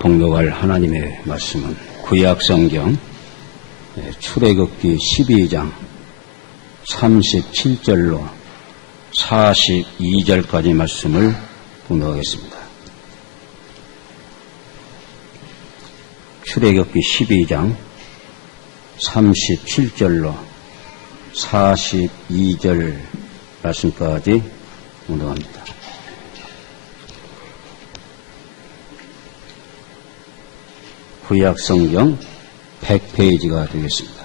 봉독할 하나님의 말씀은 구약성경 출애굽기 12장 37절로 42절까지 말씀을 봉독하겠습니다. 출애굽기 12장 37절로 42절 말씀까지 봉독합니다. 구약성경 100페이지가 되겠습니다.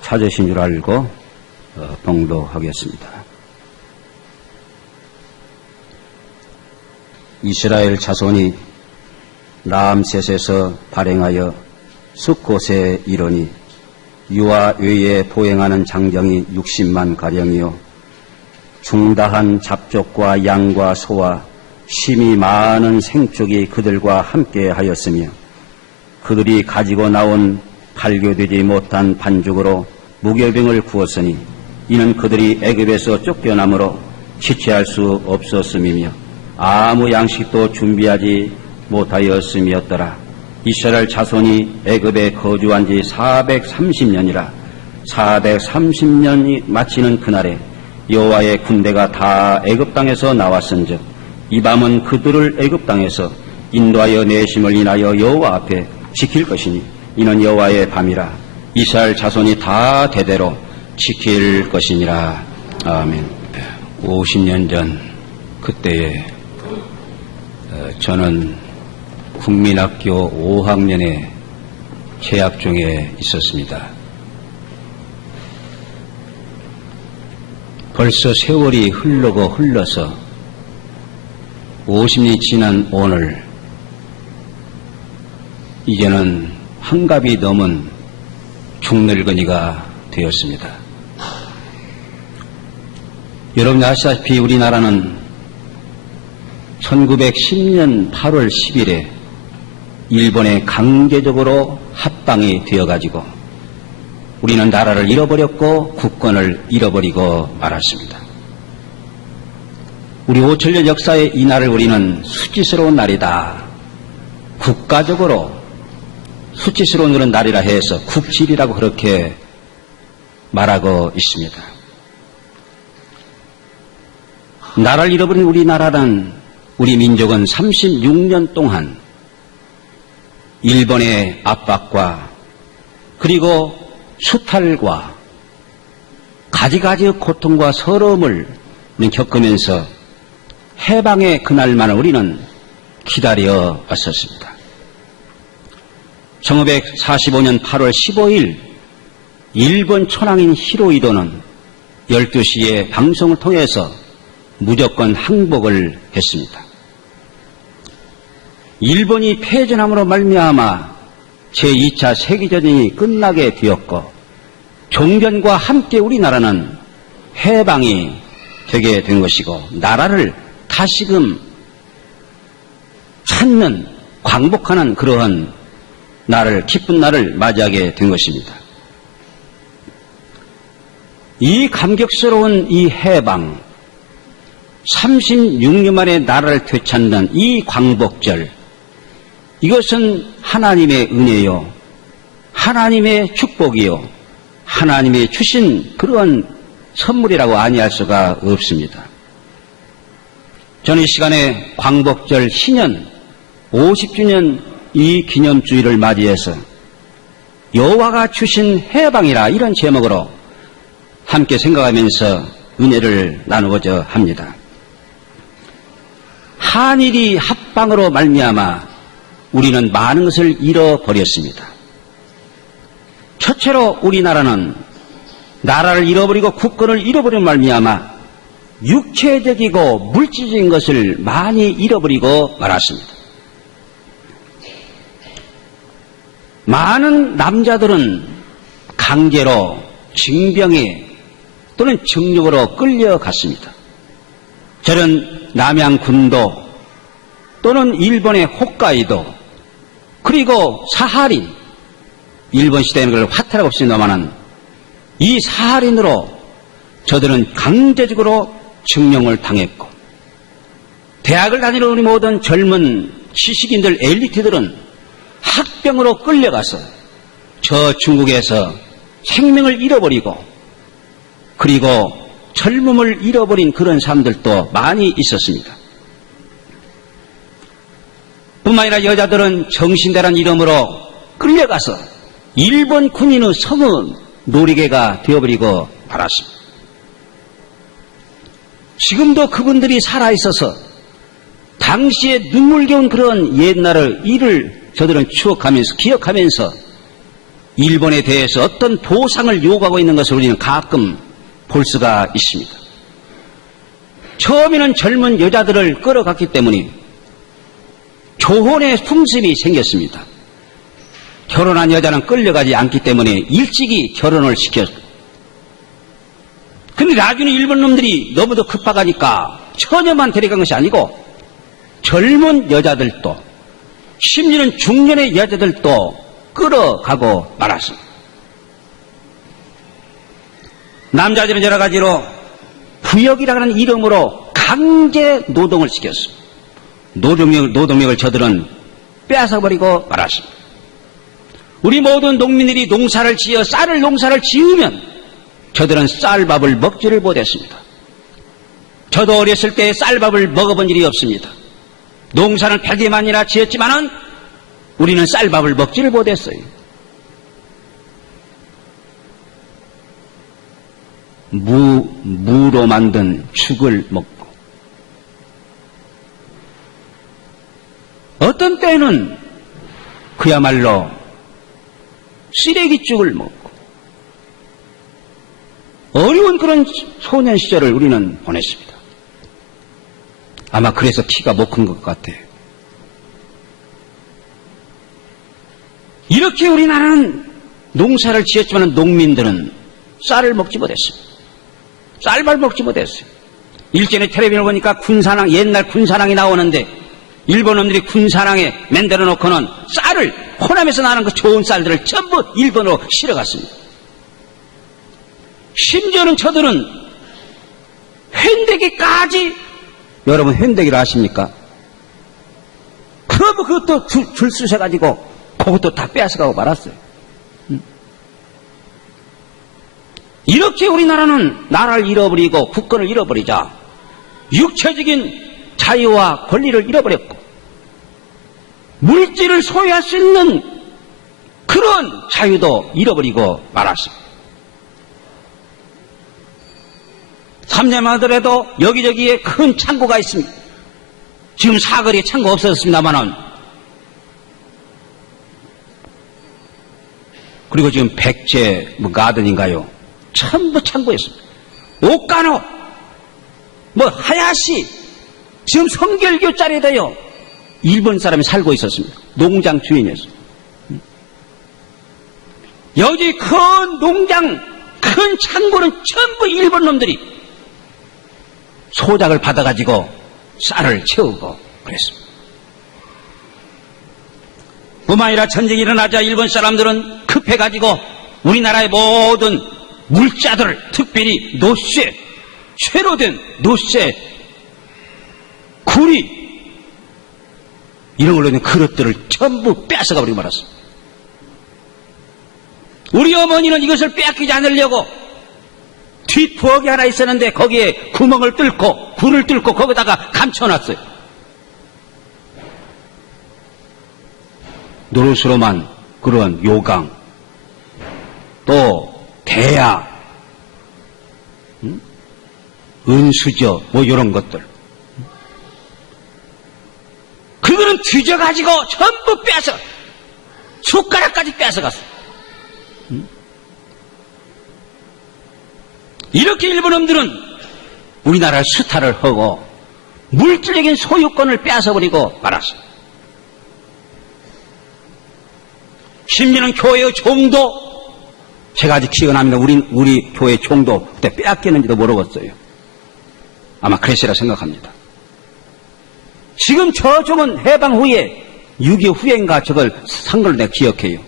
찾으신 줄 알고 봉독하겠습니다. 이스라엘 자손이 라암셋에서 발행하여 숫곳에 이르니 유아 외에 보행하는 장정이 60만 가량이요 중다한 잡족과 양과 소와 심이 많은 생축이 그들과 함께 하였으며 그들이 가지고 나온 발교되지 못한 반죽으로 무교병을 구웠으니 이는 그들이 애굽에서 쫓겨남으로 지체할 수 없었음이며 아무 양식도 준비하지 못하였음이었더라. 이스라엘 자손이 애굽에 거주한 지 430년이라 430년이 마치는 그날에 여호와의 군대가 다 애굽 땅에서 나왔은즉 이 밤은 그들을 애굽 땅에서 인도하여 내심을 인하여 여호와 앞에 지킬 것이니 이는 여호와의 밤이라 이스라엘 자손이 다 대대로 지킬 것이니라. 아멘. 50년 전 그때에 저는 국민학교 5학년에 재학 중에 있었습니다. 벌써 세월이 흘러서 50년이 지난 오늘 이제는 한갑이 넘은 중늙은이가 되었습니다. 여러분 아시다시피 우리나라는 1910년 8월 10일에 일본에 강제적으로 합방이 되어가지고 우리는 나라를 잃어버렸고 국권을 잃어버리고 말았습니다. 우리 5천년 역사의 이 날을 우리는 수치스러운 날이다. 국가적으로 수치스러운 그런 날이라 해서 국질이라고 그렇게 말하고 있습니다. 나라를 잃어버린 우리나라는 우리 민족은 36년 동안 일본의 압박과 그리고 수탈과 가지가지 고통과 서러움을 겪으면서 해방의 그날만을 우리는 기다려 왔었습니다. 1945년 8월 15일 일본 천황인 히로히도는 12시에 방송을 통해서 무조건 항복을 했습니다. 일본이 패전함으로 말미암아 제2차 세계대전이 끝나게 되었고 종전과 함께 우리나라는 해방이 되게 된 것이고 나라를 다시금 찾는 광복하는 그러한 날을 기쁜 날을 맞이하게 된 것입니다. 이 감격스러운 이 해방 36년 만에 나라를 되찾는 이 광복절 이것은 하나님의 은혜요 하나님의 축복이요 하나님이 주신 그러한 선물이라고 아니할 수가 없습니다. 저는 이 시간에 광복절 신년 50주년 이 기념주의를 맞이해서 여호와가 주신 해방이라 이런 제목으로 함께 생각하면서 은혜를 나누고자 합니다. 한일이 합방으로 말미암아 우리는 많은 것을 잃어버렸습니다. 첫째로 우리나라는 나라를 잃어버리고 국권을 잃어버린 말미암아 육체적이고 물질적인 것을 많이 잃어버리고 말았습니다. 많은 남자들은 강제로 징병에 또는 정력으로 끌려갔습니다. 저는 남양군도 또는 일본의 홋카이도 그리고 사하린 일본 시대에는 그걸 화탈하고 없이 넘어가는 이 사하린으로 저들은 강제적으로 증명을 당했고, 대학을 다니는 우리 모든 젊은 지식인들, 엘리트들은 학병으로 끌려가서 저 중국에서 생명을 잃어버리고, 그리고 젊음을 잃어버린 그런 사람들도 많이 있었습니다. 뿐만 아니라 여자들은 정신대란 이름으로 끌려가서 일본 군인의 성은 놀이개가 되어버리고 말았습니다. 지금도 그분들이 살아있어서 당시에 눈물겨운 그런 옛날의 일을 저들은 추억하면서, 기억하면서 일본에 대해서 어떤 보상을 요구하고 있는 것을 우리는 가끔 볼 수가 있습니다. 처음에는 젊은 여자들을 끌어갔기 때문에 조혼의 풍습이 생겼습니다. 결혼한 여자는 끌려가지 않기 때문에 일찍이 결혼을 시켰습니다. 근데 나중에 일본 놈들이 너무도 급박하니까 처녀만 데려간 것이 아니고 젊은 여자들도, 심지어는 중년의 여자들도 끌어가고 말았습니다. 남자들은 여러 가지로 부역이라는 이름으로 강제 노동을 시켰습니다. 노동력을 저들은 빼앗아버리고 말았습니다. 우리 모든 농민들이 농사를 지어 쌀을 농사를 지으면 저들은 쌀밥을 먹지를 못했습니다. 저도 어렸을 때 쌀밥을 먹어본 일이 없습니다. 농사는 100개만이나 지었지만은 우리는 쌀밥을 먹지를 못했어요. 무로 만든 죽을 먹고, 어떤 때는 그야말로 쓰레기죽을 먹고, 어려운 그런 소년 시절을 우리는 보냈습니다. 아마 그래서 키가 못 큰 것 같아요. 이렇게 우리나라는 농사를 지었지만 농민들은 쌀을 먹지 못했습니다. 쌀밥 먹지 못했어요. 일전에 텔레비전을 보니까 군사랑, 옛날 군사랑이 나오는데 일본 놈들이 군사랑에 만들어 놓고는 쌀을, 호남에서 나는 그 좋은 쌀들을 전부 일본으로 실어갔습니다. 심지어는 저들은 횡대기까지, 여러분 횡대기를 아십니까? 그러면 그것도 줄 쓰셔가지고 그것도 다 빼앗아가고 말았어요. 이렇게 우리나라는 나라를 잃어버리고 국권을 잃어버리자 육체적인 자유와 권리를 잃어버렸고, 물질을 소유할 수 있는 그런 자유도 잃어버리고 말았습니다. 3년 하더라도 여기저기에 큰 창고가 있습니다. 지금 사거리에 창고 없어졌습니다만은, 그리고 지금 백제 가든인가요? 전부 창고였습니다. 오카노, 하야시, 지금 성결교 자리에도요, 일본 사람이 살고 있었습니다. 농장 주인이었습니다. 여기 큰 농장, 큰 창고는 전부 일본 놈들이 소작을 받아가지고 쌀을 채우고 그랬습니다. 뿐만 아니라 전쟁이 일어나자 일본 사람들은 급해가지고 우리나라의 모든 물자들, 특별히 노쇠, 쇠로 된 노쇠, 구리, 이런 걸로 된 그릇들을 전부 빼앗아가 버리고 말았습니다. 우리 어머니는 이것을 빼앗기지 않으려고 뒷부엌이 하나 있었는데 거기에 구멍을 뚫고, 굴을 뚫고 거기다가 감춰놨어요. 노릇으로만 그런 요강, 또 대야, 은수저, 이런 것들. 그거는 뒤져가지고 전부 빼앗아, 숟가락까지 빼앗아갔어. 이렇게 일본 놈들은 우리나라를 수탈을 하고 물질적인 소유권을 빼앗아버리고 말았어요. 심지어는 교회의 종도, 제가 아직 기억이 납니다. 우리 교회 종도 그때 빼앗겼는지도 모르겠어요. 아마 그랬으리라 생각합니다. 지금 저 종은 해방 후에 6.25 후에인가 저걸 산 걸 내가 기억해요.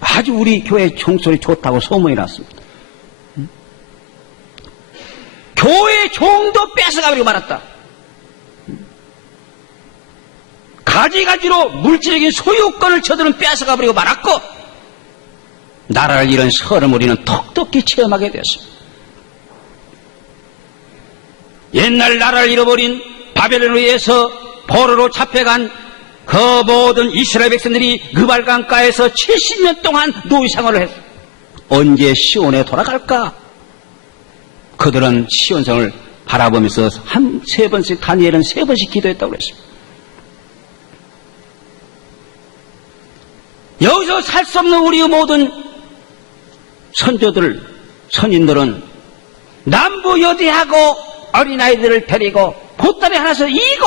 아주 우리 교회 종소리 좋다고 소문이 났습니다. 교회 종도 뺏어가버리고 말았다. 가지가지로 물질적인 소유권을 저들은 뺏어가버리고 말았고, 나라를 잃은 서름 우리는 톡톡히 체험하게 되었습니다. 옛날 나라를 잃어버린 바벨론에 의해서 포로로 잡혀간 그 모든 이스라엘 백성들이 느발강가에서 70년 동안 노예 생활을 했어요. 언제 시온에 돌아갈까? 그들은 시온성을 바라보면서 세 번씩, 다니엘은 3번씩 기도했다고 그랬습니다. 여기서 살 수 없는 우리의 모든 선조들, 선인들은 남부 여대하고 어린아이들을 데리고 보따리 하나서 이고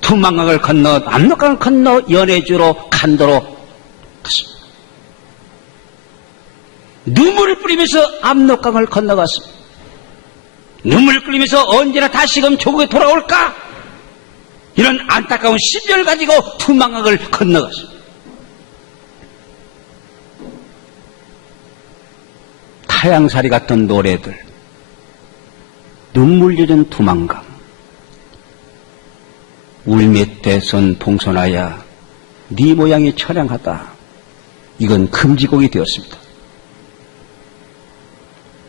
두만강을 건너 압록강을 건너 연해주로 간도로 갔습니다. 눈물을 뿌리면서 압록강을 건너갔습니다. 눈물을 뿌리면서 언제나 다시금 조국에 돌아올까? 이런 안타까운 심정을 가지고 두만강을 건너갔습니다. 타양살이 같은 노래들, 눈물 젖은 두만강, 울맷대선 봉선하야 네 모양이 처량하다. 이건 금지곡이 되었습니다.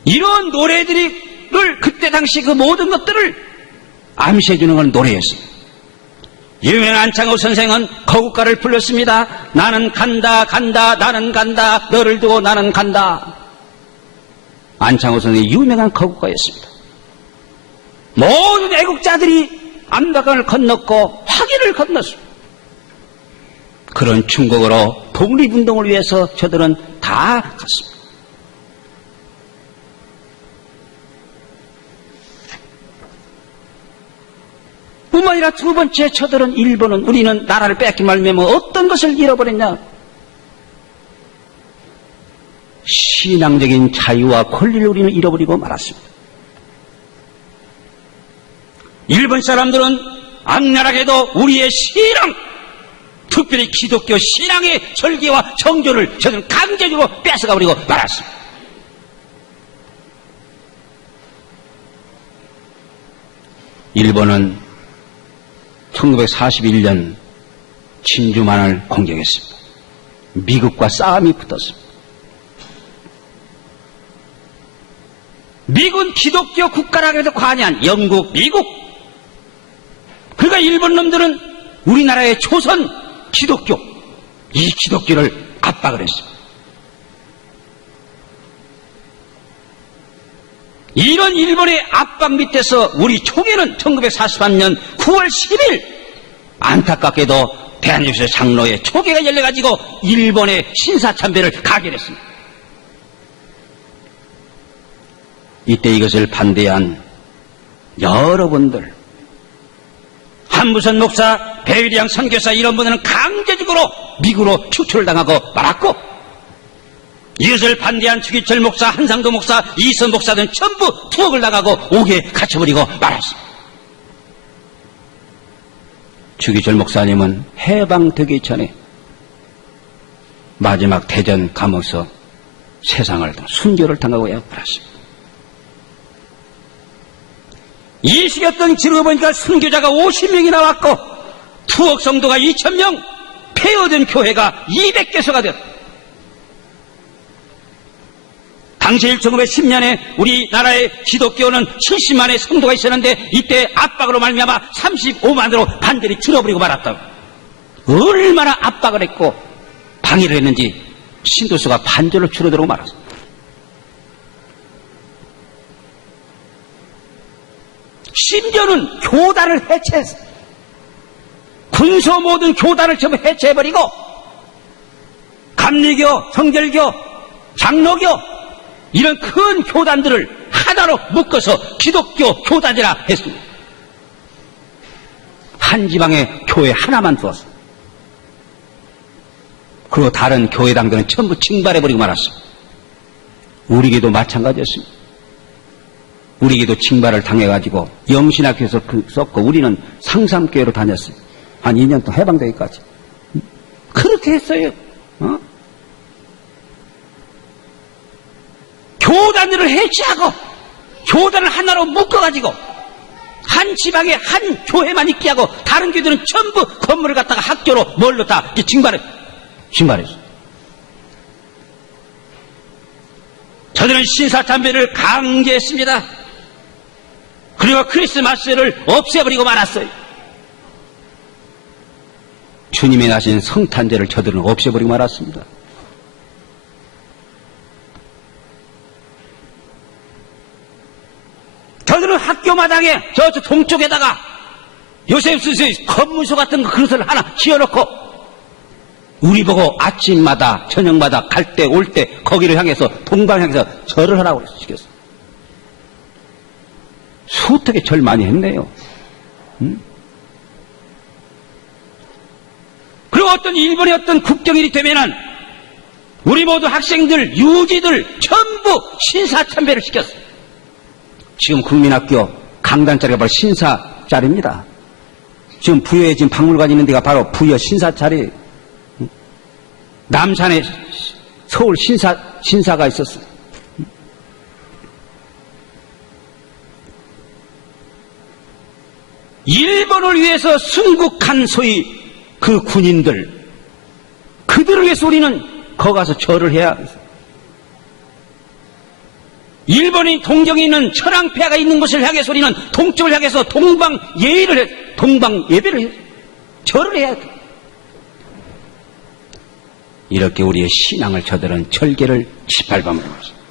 이런 노래들을 그때 당시 그 모든 것들을 암시해주는 건 노래였습니다. 유명한 안창호 선생은 거국가를 불렀습니다. 나는 간다 간다 나는 간다 너를 두고 나는 간다. 안창호 선생의 유명한 거국가였습니다. 모든 애국자들이 압록강을 건넜고 화기를 건넜습니다. 그런 충곡으로 독립운동을 위해서 저들은 다 갔습니다. 뿐만 아니라 두 번째 저들은 일본은 우리는 나라를 뺏기 말미암아 어떤 것을 잃어버렸냐? 신앙적인 자유와 권리를 우리는 잃어버리고 말았습니다. 일본 사람들은 악랄하게도 우리의 신앙, 특별히 기독교 신앙의 절개와 정조를 저들은 강제적으로 뺏어가버리고 말았습니다. 일본은 1941년 진주만을 공격했습니다. 미국과 싸움이 붙었습니다. 미군 기독교 국가라고 해서 관여한 영국, 미국. 그러니까 일본 놈들은 우리나라의 조선 기독교, 이 기독교를 압박을 했습니다. 이런 일본의 압박 밑에서 우리 총회는 1943년 9월 10일 안타깝게도 대한민국의 장로의 총회가 열려가지고 일본의 신사참배를 가결했습니다. 이때 이것을 반대한 여러분들, 한무선 목사, 배유리양 선교사 이런 분들은 강제적으로 미국으로 추출을 당하고 말았고, 이것을 반대한 추기철 목사, 한상도 목사, 이선 목사들은 전부 투옥을 당하고 옥에 갇혀버리고 말았습니다. 추기철 목사님은 해방되기 전에 마지막 대전 감옥에서 세상을 순교를 당하고 말았습니다. 이 시기였던 지르고 보니까 순교자가 50명이 나왔고 투옥 성도가 2000명, 폐허된 교회가 200개소가 되었다. 당시 1910년에 우리나라의 기독교는 70만의 성도가 있었는데 이때 압박으로 말미암아 35만으로 반들이 줄어버리고 말았다고. 얼마나 압박을 했고 방해를 했는지 신도수가 반절로 줄어들고 말았어. 심지어는 교단을 해체했어. 군소 모든 교단을 전부 해체해버리고 감리교, 성결교, 장로교 이런 큰 교단들을 하나로 묶어서 기독교 교단이라 했습니다. 한 지방에 교회 하나만 두었습니다. 그리고 다른 교회당들은 전부 징발해버리고 말았습니다. 우리에게도 마찬가지였습니다. 우리에게도 징발을 당해가지고 영신학교에서 썼고 우리는 상삼교회로 다녔어요. 한 2년 동안 해방되기까지. 그렇게 했어요. 교단들을 해체하고 교단을 하나로 묶어가지고 한 지방에 한 교회만 있게 하고 다른 교회들은 전부 건물을 갖다가 학교로 뭘로 다 징발했어. 저들은 신사참배를 강제했습니다. 그리고 크리스마스를 없애버리고 말았어요. 주님이 나신 성탄제를 저들은 없애버리고 말았습니다. 저들은 학교 마당에 저쪽 동쪽에다가 요세프스의 검문소 같은 그릇을 하나 지어놓고 우리 보고 아침마다 저녁마다 갈 때 올 때 거기를 향해서 동방을 향해서 절을 하라고 시켰어. 수특의 절 많이 했네요. 그리고 어떤 일본의 어떤 국경일이 되면은 우리 모두 학생들, 유지들 전부 신사참배를 시켰어. 지금 국민학교 강단자리가 바로 신사자리입니다. 지금 부여에 지금 박물관이 있는 데가 바로 부여 신사자리. 남산에 서울 신사가 있었어요. 일본을 위해서 순국한 소위 그 군인들, 그들을 위해서 우리는 거기 가서 절을 해야 합니다. 일본인 동경에 있는 천황폐하가 있는 곳을 향해서 우리는 동쪽을 향해서 동방 예배를 해, 절을 해야 돼. 이렇게 우리의 신앙을 저들은 절개를 짓밟아버린 것입니다.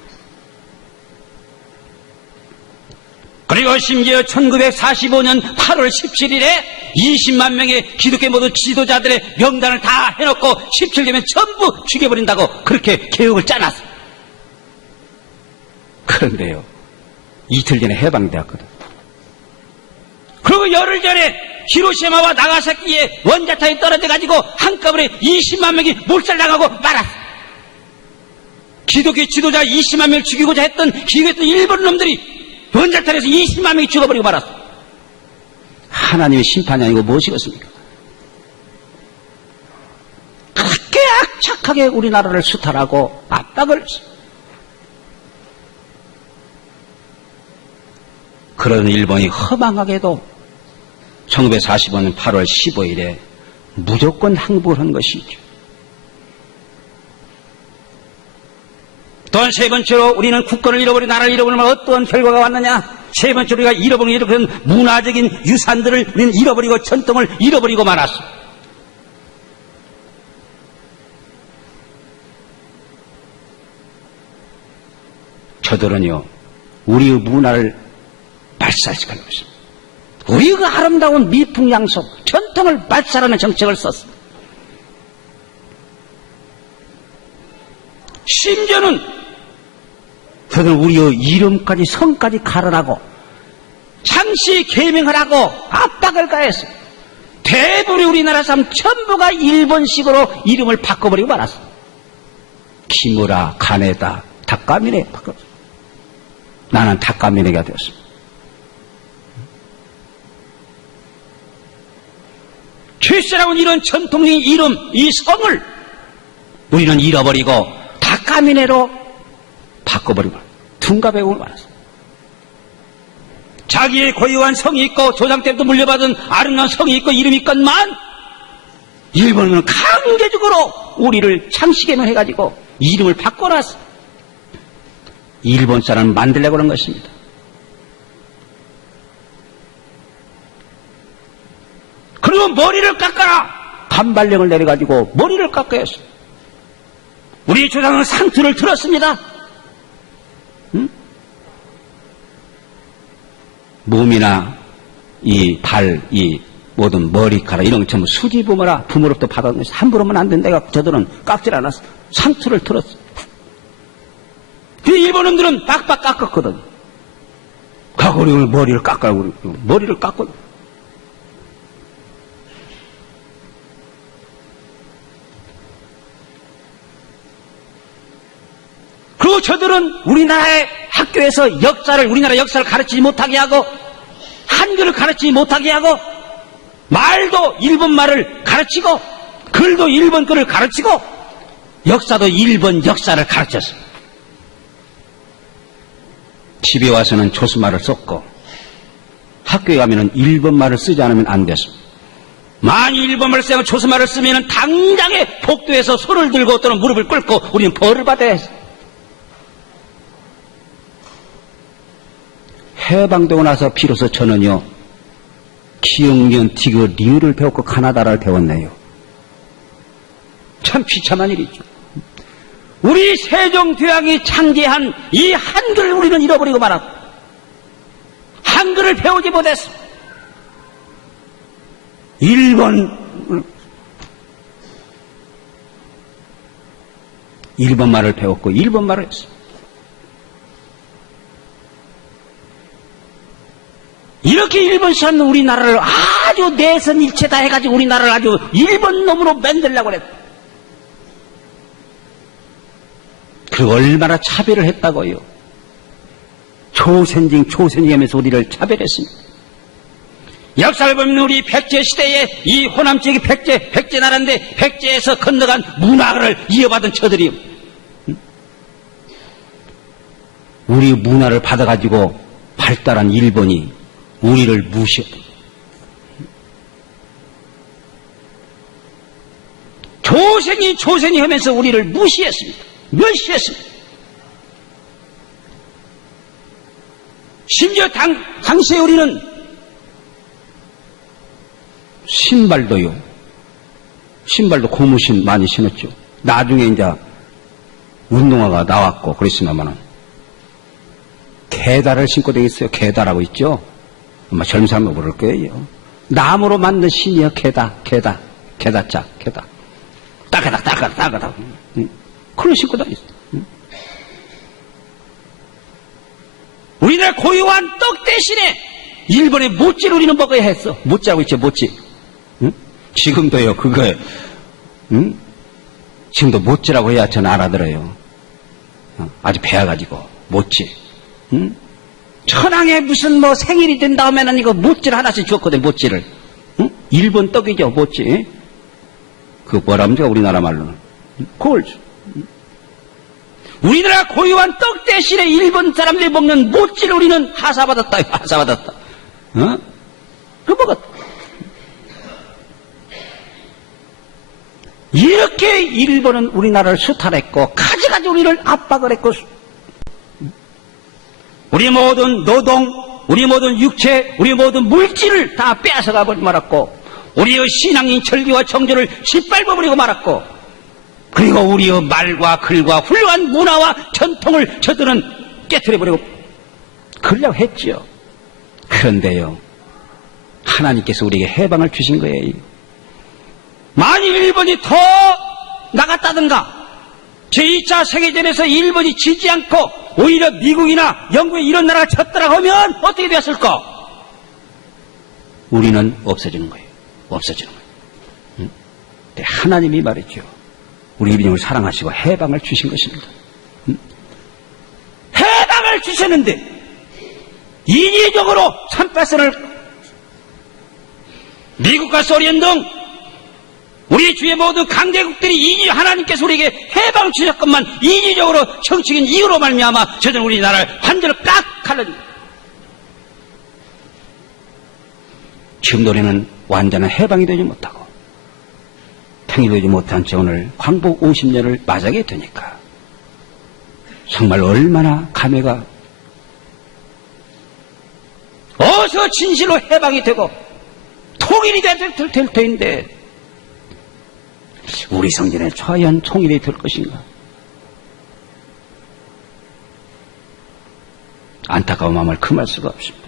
그리고 심지어 1945년 8월 17일에 20만 명의 기독교 모두 지도자들의 명단을 다 해놓고 17개면 전부 죽여버린다고 그렇게 계획을 짜놨어요. 그런데요, 이틀 전에 해방되었거든. 그리고 열흘 전에 히로시마와 나가사키에 원자탄이 떨어져가지고 한꺼번에 20만 명이 몰살당하고 말았어. 기독교 지도자 20만 명을 죽이고자 했던 기독교 일본 놈들이 원자탄에서 20만 명이 죽어버리고 말았어. 하나님의 심판이 아니고 무엇이겠습니까? 그렇게 악착하게 우리나라를 수탈하고 압박을 했어. 그런 일본이 허망하게도 1945년 8월 15일에 무조건 항복을 한 것이죠. 또한 세 번째로 우리는 국권을 잃어버리고 나라를 잃어버리면 어떠한 결과가 왔느냐? 세 번째로 우리가 잃어버린 그런 문화적인 유산들을 우리는 잃어버리고 전통을 잃어버리고 말았어. 저들은요, 우리의 문화를 말살시키는 것입니다. 우리의 그 아름다운 미풍양속, 전통을 말살하는 정책을 썼습니다. 심지어는 그들은 우리의 이름까지 성까지 가르라고 잠시 개명하라고 압박을 가했어요. 대부분의 우리나라 사람 전부가 일본식으로 이름을 바꿔버리고 말았어요. 키무라, 가네다, 다카미네 바꿨어요. 나는 다카미네가 되었습니다. 최씨라고는 이런 전통적인 이름, 이 성을 우리는 잃어버리고 다카미네로 바꿔버리고 둔갑해오고 말았어요. 자기의 고유한 성이 있고 조상 때부터 물려받은 아름다운 성이 있고 이름이 있건만 일본은 강제적으로 우리를 창시개명 해가지고 이름을 바꿔놨어. 일본 사람을 만들려고 하는 것입니다. 그리고 머리를 깎아라! 간발령을 내려가지고 머리를 깎아야 했어. 우리 조상은 상투를 들었습니다. 응? 몸이나 이 발, 이 모든 머리카락 이런 거 전부 수지 부모라 부모로부터 받았는데 함부로 하면 안 된다가 저들은 깎질 않았어. 상투를 들었어. 그 일본 놈들은 빡빡 깎았거든. 가고 우리 머리를 깎아요. 머리를 깎거든. 그리고 저들은 우리나라의 학교에서 우리나라 역사를 가르치지 못하게 하고, 한글을 가르치지 못하게 하고, 말도 일본 말을 가르치고, 글도 일본 글을 가르치고, 역사도 일본 역사를 가르쳤어요. 집에 와서는 조스말을 썼고 학교에 가면은 일본말을 쓰지 않으면 안 됐습니다. 만일 일본말을 쓰면 조스말을 쓰면은 당장에 복도에서 손을 들고 또는 무릎을 꿇고 우리는 벌을 받아야 했어요. 해방되고 나서 비로소 저는요 기역년, 티그, 리우를 배웠고 카나다를 배웠네요. 참 비참한 일이죠. 우리 세종대왕이 창제한 이 한글을 우리는 잃어버리고 말았고 한글을 배우지 못했어. 일본말을 배웠고 일본말을 했어. 이렇게 일본 사람은 우리나라를 아주 내선일체다 해가지고 우리나라를 아주 일본 놈으로 만들려고 그랬다. 그 얼마나 차별을 했다고요. 초선징 하면서 우리를 차별했습니다. 역사를 보면 우리 백제시대에 이 호남 지역이 백제 나라인데 백제에서 건너간 문화를 이어받은 처들이요. 우리 문화를 받아가지고 발달한 일본이 우리를 무시했다. 조선이 하면서 우리를 무시했습니다. 멸시했습니다. 심지어 당시에 우리는 신발도 고무신 많이 신었죠. 나중에 이제 운동화가 나왔고 그랬으면은 개다를 신고 다녔어요. 개다라고 있죠. 아마 젊은 사람은 모를 거예요. 나무로 만든 신이요. 개다. 따가닥. 그걸 신고 다녔어요. 우리나라 고유한 떡 대신에 일본의 모찌를 우리는 먹어야 했어. 모찌하고 있죠, 모찌. 응? 지금도요, 그거에, 응? 지금도 모찌라고 해야 저는 알아들어요. 아주 배워가지고, 모찌. 응? 천황에 무슨 뭐 생일이 된다 하면은 이거 모찌를 하나씩 주었거든, 모찌를. 응? 일본 떡이죠, 모찌. 그 뭐랍니까, 우리나라 말로는. 그걸 줘. 우리나라 고유한 떡 대신에 일본 사람들이 먹는 모찌를 우리는 하사받았다. 어? 그 먹었다. 이렇게 일본은 우리나라를 수탈했고 가지가지 우리를 압박을 했고 우리 모든 노동, 우리 모든 육체, 우리 모든 물질을 다 빼앗아가 버리고 말았고 우리의 신앙인 절기와 정조를 짓밟아버리고 말았고 그리고 우리의 말과 글과 훌륭한 문화와 전통을 저들은 깨트려버리고 그러려고 했지요. 그런데요, 하나님께서 우리에게 해방을 주신 거예요. 만일 일본이 더 나갔다든가 제2차 세계전에서 일본이 지지 않고 오히려 미국이나 영국이 이런 나라가 졌더라 하면 어떻게 되었을까? 우리는 없어지는 거예요. 응? 하나님이 말이죠. 우리 민족을 사랑하시고 해방을 주신 것입니다. 해방을 주셨는데 인위적으로 38선을 미국과 소련 등 우리 주의 모든 강대국들이 하나님께서 우리에게 해방을 주셨건만 인위적으로 정치적인 이유로 말미암아 저들은 우리나라를 완전히 깍 갈라줍니다. 지금도 우리는 완전한 해방이 되지 못하고 평일되지 못한 채 오늘 광복 50년을 맞이하게 되니까 정말 얼마나 감회가 어서 진실로 해방이 되고 통일이 될 터인데 우리 성전에 과연 통일이 될 것인가? 안타까운 마음을 금할 수가 없습니다.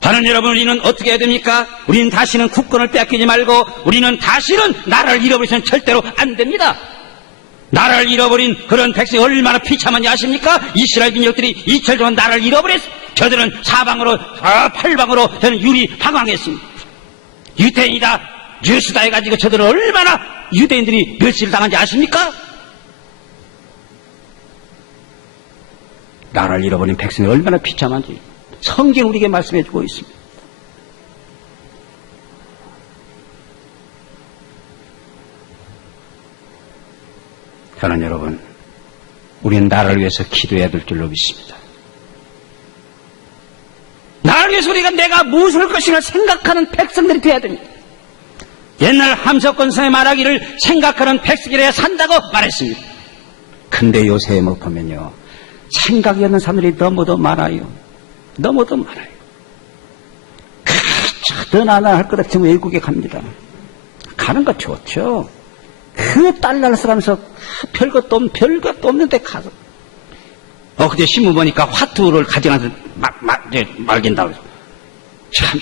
저는 여러분 우리는 어떻게 해야 됩니까? 우리는 다시는 국권을 빼앗기지 말고 우리는 다시는 나라를 잃어버리서는 절대로 안 됩니다. 나라를 잃어버린 그런 백성이 얼마나 비참한지 아십니까? 이스라엘 민족들이 이철 동안 나라를 잃어버렸어. 저들은 사방으로 팔방으로 저는 유리 방황했습니다. 유태인이다 뉴스다 해가지고 저들은 얼마나 유대인들이 멸시를 당한지 아십니까? 나라를 잃어버린 백성이 얼마나 비참한지 성경 우리에게 말씀해 주고 있습니다. 저는 여러분 우리는 나라를 위해서 기도해야 될 줄로 믿습니다. 위해서 우리가 내가 무엇을 할 것인가 생각하는 백성들이 되어야 됩니다. 옛날 함석권성에 말하기를 생각하는 백성이라야 산다고 말했습니다. 근데 요새 뭐 보면요, 생각이 없는 사람들이 너무도 많아요. 너무도 많아요. 너나나 할 것 없으면 외국에 갑니다. 가는 거 좋죠. 그 달러를 써가면서 별것도 없는데 가서. 그때 신문 보니까 화투를 가져가서 말긴다고. 참.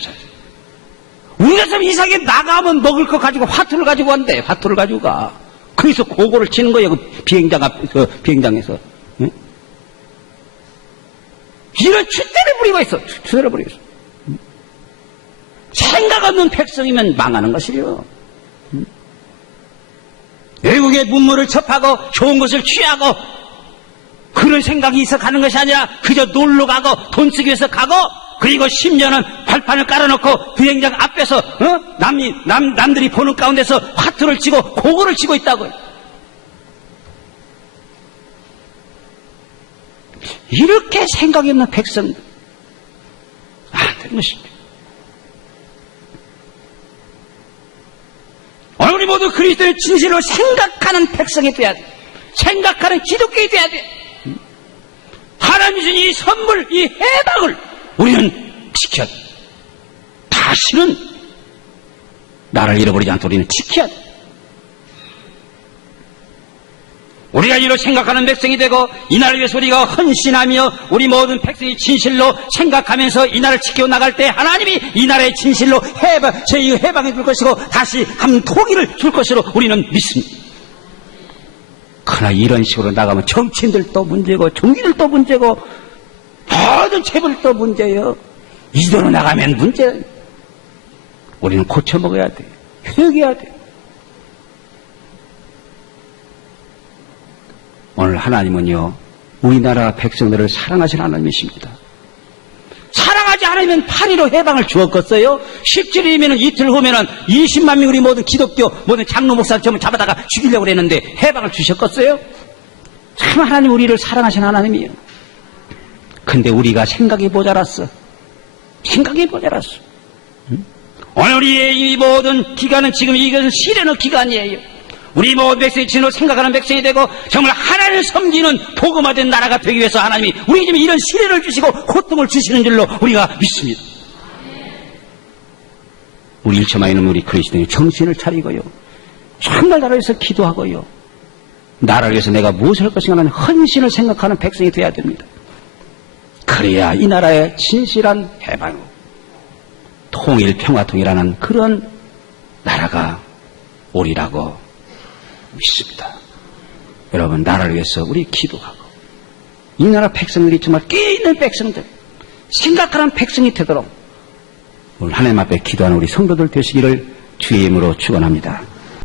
우리가 좀 이상하게 나가면 먹을 거 가지고 화투를 가지고 간대. 화투를 가지고 가. 거기서 고고를 치는 거예요. 그 비행장에서. 응? 이런 추대를 부리고 있어. 추대를 부리고 있어. 생각 없는 백성이면 망하는 것이요. 외국의 문물을 접하고 좋은 것을 취하고 그런 생각이 있어 가는 것이 아니라 그저 놀러 가고 돈 쓰기 위해서 가고 그리고 심지어는 발판을 깔아놓고 비행장 앞에서 남들이 보는 가운데서 화투를 치고 고고를 치고 있다고요. 이렇게 생각이 없는 백성들 안 되는 것입니다. 오늘 우리 모두 그리스도의 진실로 생각하는 백성이 돼야 돼. 생각하는 기독교이 돼야 돼. 하나님이 준 이 선물, 이 해방을 우리는 지켜야 돼. 다시는 나를 잃어버리지 않도록 우리는 지켜야 돼. 우리가 이로 생각하는 백성이 되고 이 나라를 위해서 우리가 헌신하며 우리 모든 백성이 진실로 생각하면서 이 나라를 지켜 나갈 때 하나님이 이 나라의 진실로 저희 해방해 줄 것이고 다시 한 통일을 줄 것으로 우리는 믿습니다. 그러나 이런 식으로 나가면 정치인들도 문제고 종기들도 문제고 모든 재벌도 문제예요. 이대로 나가면 문제. 우리는 고쳐먹어야 돼. 회개해야 돼. 오늘 하나님은요, 우리나라 백성들을 사랑하시는 하나님이십니다. 사랑하지 않으면 8.15 해방을 주었겠어요? 17일이면 이틀 후면은 20만 명 우리 모든 기독교, 모든 장로 목사를 전부 잡아다가 죽이려고 그랬는데 해방을 주셨겠어요? 참 하나님 우리를 사랑하시는 하나님이에요. 근데 우리가 생각이 모자랐어. 생각이 모자랐어. 응? 오늘 우리의 이 모든 기간은 지금 이것은 시련의 기간이에요. 우리 모든 백성이 진으로 생각하는 백성이 되고 정말 하나님을 섬기는 복음화된 나라가 되기 위해서 하나님이 우리 집에 이런 시련을 주시고 고통을 주시는 줄로 우리가 믿습니다. 우리 일처만 있는 우리 그리스도인이 정신을 차리고요. 정말 나라를 위해서 기도하고요. 나라를 위해서 내가 무엇을 할 것인가 하는 헌신을 생각하는 백성이 되어야 됩니다. 그래야 이 나라의 진실한 해방, 통일, 평화통일하는 그런 나라가 오리라고 믿습니다. 여러분, 나라를 위해서 우리 기도하고 이 나라 백성들이 정말 깨있는 백성들, 생각하는 백성이 되도록 오늘 하나님 앞에 기도하는 우리 성도들 되시기를 주의 이름으로 축원합니다.